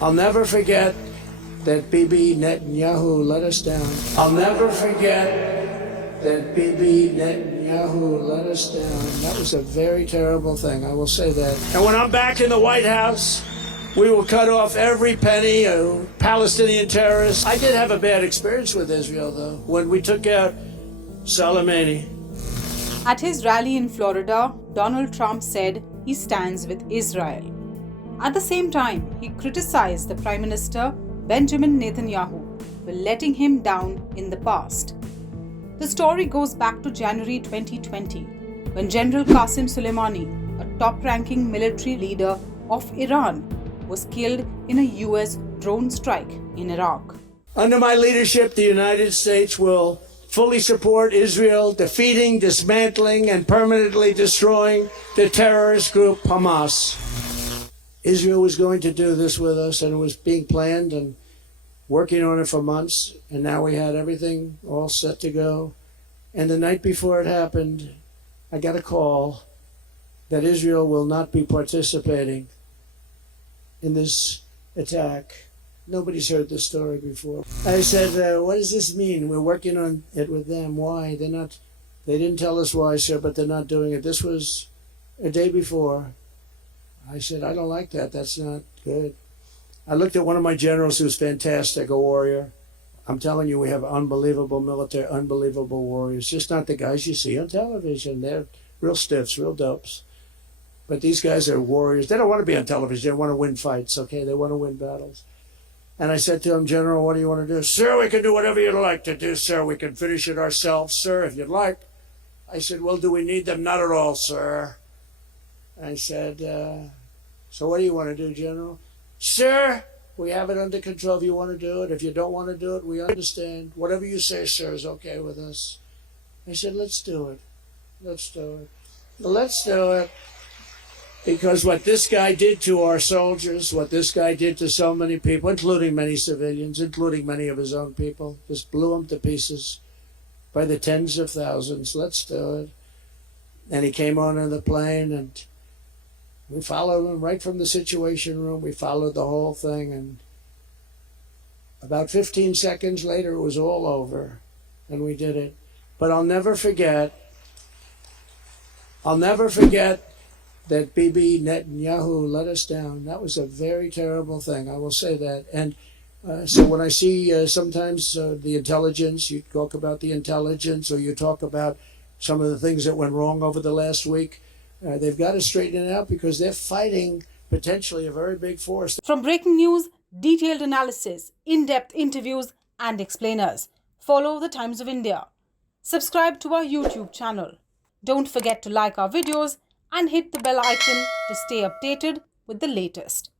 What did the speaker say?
I'll never forget that Bibi Netanyahu let us down. I'll never forget that Bibi Netanyahu let us down. That was a very terrible thing, I will say that. And when I'm back in the White House, we will cut off every penny of Palestinian terrorists. I did have a bad experience with Israel, though, when we took out Soleimani. At his rally in Florida, Donald Trump said he stands with Israel. At the same time, he criticized the Prime Minister Benjamin Netanyahu for letting him down in the past. The story goes back to January 2020, when General Qassem Soleimani, a top-ranking military leader of Iran, was killed in a US drone strike in Iraq. Under my leadership, the United States will fully support Israel defeating, dismantling, and permanently destroying the terrorist group Hamas. Israel was going to do this with us, and it was being planned and working on it for months, and now we had everything all set to go. And the night before it happened, I got a call that Israel will not be participating in this attack. Nobody's heard this story before. I said, what does this mean? We're working on it with them. Why? They didn't tell us why, sir, but they're not doing it. This was a day before. I said, I don't like that. That's not good. I looked at one of my generals who's fantastic, a warrior. I'm telling you, we have unbelievable military, unbelievable warriors. Just not the guys you see on television. They're real stiffs, real dopes. But these guys are warriors. They don't want to be on television. They want to win fights, okay? They want to win battles. And I said to him, General, what do you want to do? Sir, we can do whatever you'd like to do, sir. We can finish it ourselves, sir, if you'd like. I said, well, do we need them? Not at all, sir. I said, so what do you want to do, General? Sir, we have it under control if you want to do it. If you don't want to do it, we understand. Whatever you say, sir, is okay with us. I said, let's do it. Let's do it. Let's do it. Because what this guy did to our soldiers, what this guy did to so many people, including many civilians, including many of his own people, just blew them to pieces by the tens of thousands. Let's do it. And he came on in the plane, and we followed him right from the Situation Room. We followed the whole thing, and about 15 seconds later, it was all over, and we did it. But I'll never forget that Bibi Netanyahu let us down. That was a very terrible thing, I will say that. And so when I see sometimes the intelligence, you talk about the intelligence, or you talk about some of the things that went wrong over the last week, they've got to straighten it out, because they're fighting potentially a very big force. From breaking news, detailed analysis, in-depth interviews, and explainers, follow the Times of India. Subscribe to our YouTube channel. Don't forget to like our videos and hit the bell icon to stay updated with the latest.